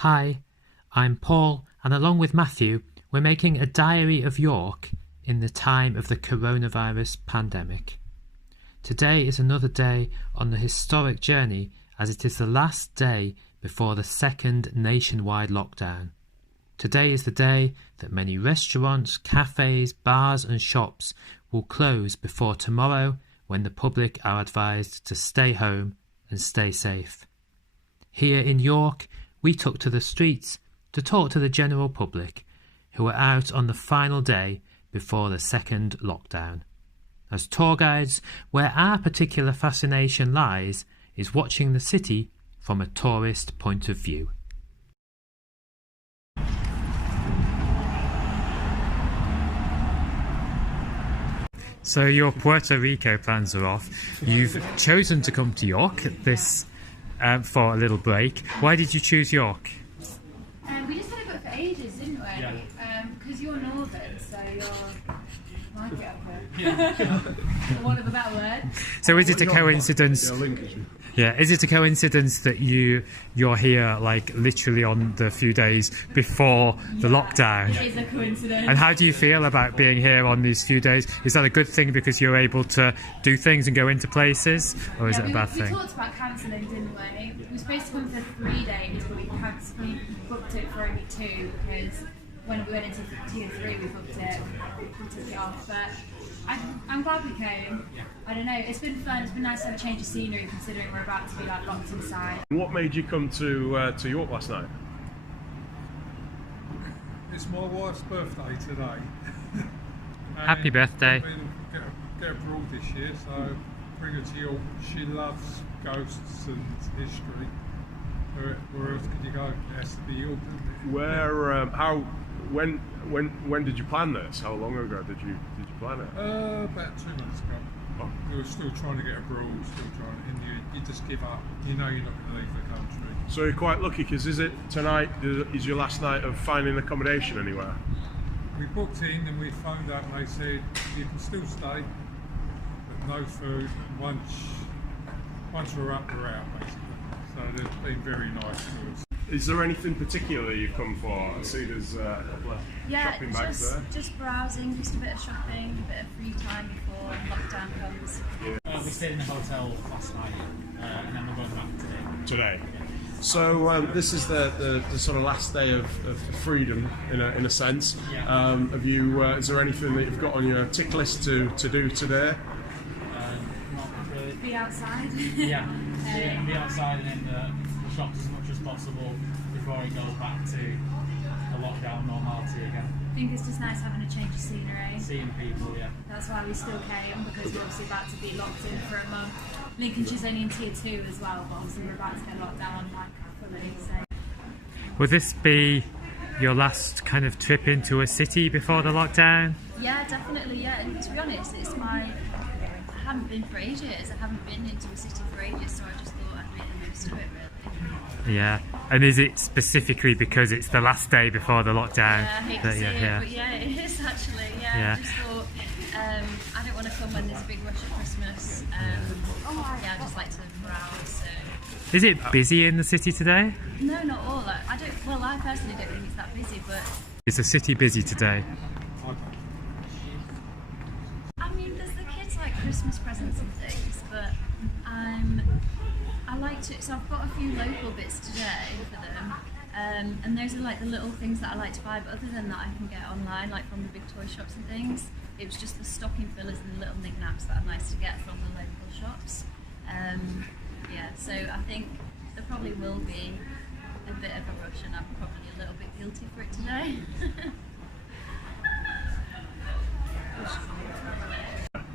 Hi, I'm Paul, and along with Matthew, we're making a diary of York in the time of the coronavirus pandemic. Today is another day on the historic journey, as it is the last day before the second nationwide lockdown. Today is the day that many restaurants, cafes, bars and shops will close before tomorrow, when the public are advised to stay home and stay safe. Here in York, we took to the streets to talk to the general public, who are out on the final day before the second lockdown. As tour guides, where our particular fascination lies is watching the city from a tourist point of view. So your Puerto Rico plans are off. You've chosen to come to York for a little break. Why did you choose York? We just had to go for ages, didn't we? Yeah. Because you're northern, so you're like it up here. For want of a better word. So is it a coincidence? Yeah, is it a coincidence that you're here like literally on the few days before the lockdown? It is a coincidence. And how do you feel about being here on these few days? Is that a good thing because you're able to do things and go into places, or is it a bad thing? We talked about cancelling, didn't we? We were supposed to come for 3 days, but we booked it for only 2 because when we went into tier 3 we booked it, we took it off. But I'm glad we came. I don't know, it's been fun, it's been nice to have a change of scenery considering we're about to be like locked inside. What made you come to York last night? It's my wife's birthday today. Happy birthday. Get abroad this year, so bring her to York. She loves ghosts and history. Where else could you go? It has to be York, doesn't it? When did you plan this? How long ago did you plan it? About 2 months ago. Oh. We were still trying to get abroad, and you just give up. You know you're not going to leave the country. So you're quite lucky, because is it tonight? Is your last night of finding accommodation anywhere? We booked in and we phoned up and they said you can still stay, but no food. Once we're up, we're out basically. So they've been very nice to us. Is there anything particular you've come for? I see there's a couple of shopping bags there. Just browsing, just a bit of shopping, a bit of free time before lockdown comes. Yeah. We stayed in the hotel last night, and then we're going back today. So this is the sort of last day of freedom in a sense. Yeah. Is there anything that you've got on your tick list to do today? Not really. Be outside. Yeah, be outside and in the shops as much as possible before it goes back to the lockdown normality again. I think it's just nice having a change of scenery. Seeing people, yeah. That's why we still came, because we're obviously about to be locked in for a month. Lincolnshire's only in tier 2 as well, but obviously we're about to get locked down like fully. So. Will this be your last kind of trip into a city before the lockdown? Yeah, definitely, yeah. And to be honest, I haven't been for ages. I haven't been into a city for ages, so I just thought I'd make the most of it, really. Yeah. And is it specifically because it's the last day before the lockdown? Yeah, I hate to say it, but yeah, it is actually. Yeah, I just thought I don't want to come when there's a big rush at Christmas. Yeah, I just like to browse. So. Is it busy in the city today? No, not all. I personally don't think it's that busy, but. Is the city busy today? I mean, there's the kids like Christmas presents and things, but I like to. So I've got a few local bits today for them. And those are like the little things that I like to buy, but other than that I can get online, like from the big toy shops and things. It was just the stocking fillers and the little knickknacks that are nice to get from the local shops. Yeah, so I think there probably will be a bit of a rush, and I'm probably a little bit guilty for it today.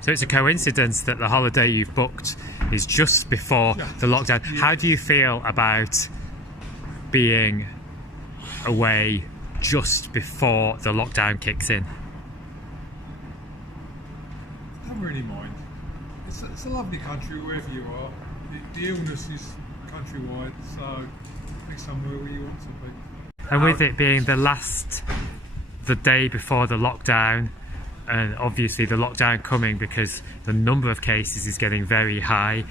So it's a coincidence that the holiday you've booked is just before the lockdown. How do you feel about being away just before the lockdown kicks in? I don't really mind. It's a lovely country wherever you are. The illness is countrywide, so be somewhere where you want to be. And with it being the day before the lockdown, and obviously the lockdown coming because the number of cases is getting very high,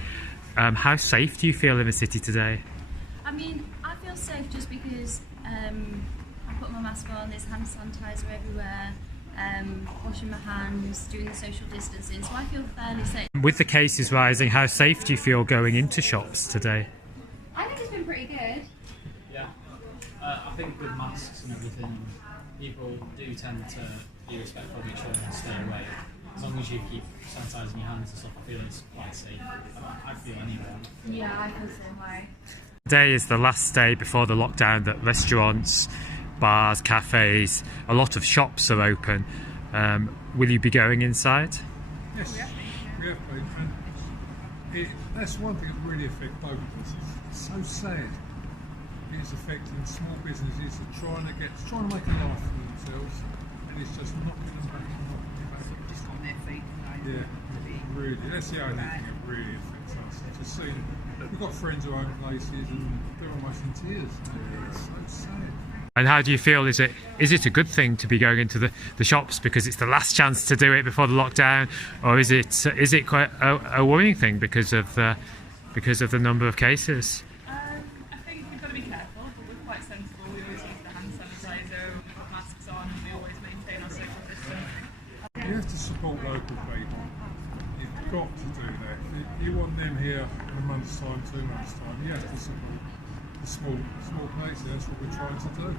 how safe do you feel in the city today? I mean, I feel feel safe just because I put my mask on, there's hand sanitizer everywhere, washing my hands, doing the social distancing, so I feel fairly safe. With the cases rising, how safe do you feel going into shops today? I think it's been pretty good. Yeah. I think with masks and everything, people do tend to be respectful of each other and stay away. As long as you keep sanitising your hands and stuff, I feel it's quite safe. I feel anyway. Yeah, I feel the same way. Today is the last day before the lockdown that restaurants, bars, cafes, a lot of shops are open. Will you be going inside? Yes, we have been. And that's one thing that really affects local businesses. It's so sad. It's affecting small businesses that trying to make a life for themselves, and it's just knocking them back and knocking them back. Just on their feet, Yeah, really. That's the only thing that really affects us. Just seeing, we've got friends who own places and they're almost in tears. It's so sad. And how do you feel? Is it a good thing to be going into the shops because it's the last chance to do it before the lockdown, or is it quite a worrying thing because of the number of cases? I think we've got to be careful, but we're quite sensible. We always use the hand sanitizer, we put masks on, and we always maintain our social distance. You have to support local people. You've got to do that. If you want them here in a month's time, 2 months' time, you have to support the small places. That's what we're trying to do.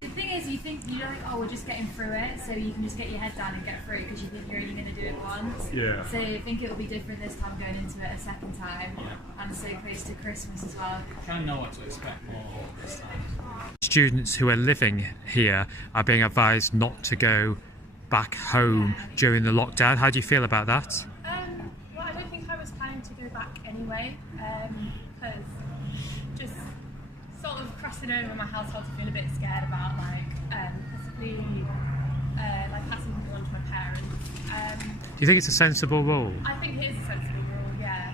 The thing is, you think, you're like, oh, we're just getting through it, so you can just get your head down and get through because you think you're only going to do it once. Yeah. So I think it'll be different this time going into it a second time, and so close to Christmas as well. Try and know what to expect more this time. Students who are living here are being advised not to go back home during the lockdown. How do you feel about that? Well, I don't think I was planning to go back anyway, because just sort of crossing over my household to feel a bit scared about possibly passing people on to my parents. Do you think it's a sensible rule? I think it is a sensible rule, yeah.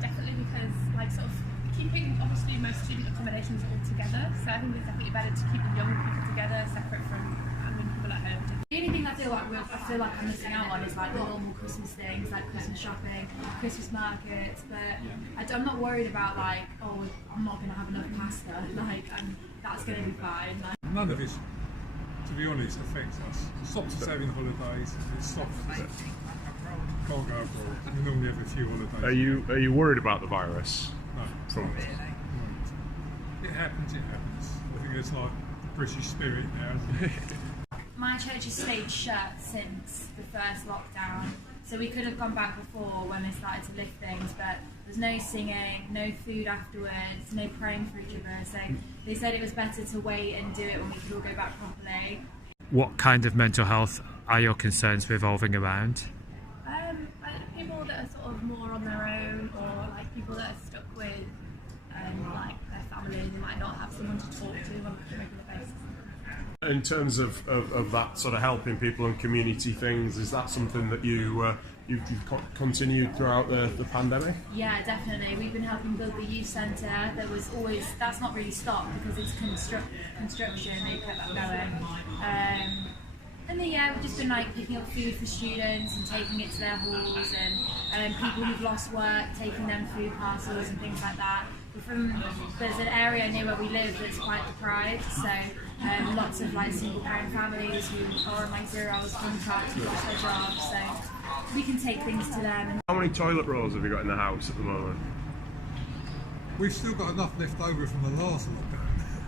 Definitely because sort of keeping obviously most student accommodations all together, so I think it's definitely better to keep the young people together separate from people at home. The only thing I feel like I'm missing out on is like the normal Christmas things, like Christmas shopping, Christmas markets. But I'm not worried about I'm not going to have enough pasta. That's going to be fine. None of this, to be honest, affects us. It stops us having holidays. It stops us. Can't go abroad. We normally have a few holidays. Are you worried about the virus? No. It happens. I think it's like the British spirit now, isn't it? My church has stayed shut since the first lockdown, so we could have gone back before when they started to lift things, but there's no singing, no food afterwards, no praying for each other, so they said it was better to wait and do it when we could all go back properly. What kind of mental health are your concerns revolving around? People that are sort of more on their own, or people that are stuck with their family, they might not have someone to talk to on a regular basis. In terms of that sort of helping people and community things, is that something that you've continued throughout the pandemic? Yeah, definitely. We've been helping build the youth centre. That's not really stopped because it's construction. They kept that going. And then we've just been picking up food for students and taking it to their halls, and people who've lost work, taking them food parcels and things like that. There's an area near where we live that's quite deprived, so lots of single parent families who are on 0 hours contracts and lost their jobs, so we can take things to them. And How many toilet rolls have you got in the house at the moment? We've still got enough left over from the last lockdown.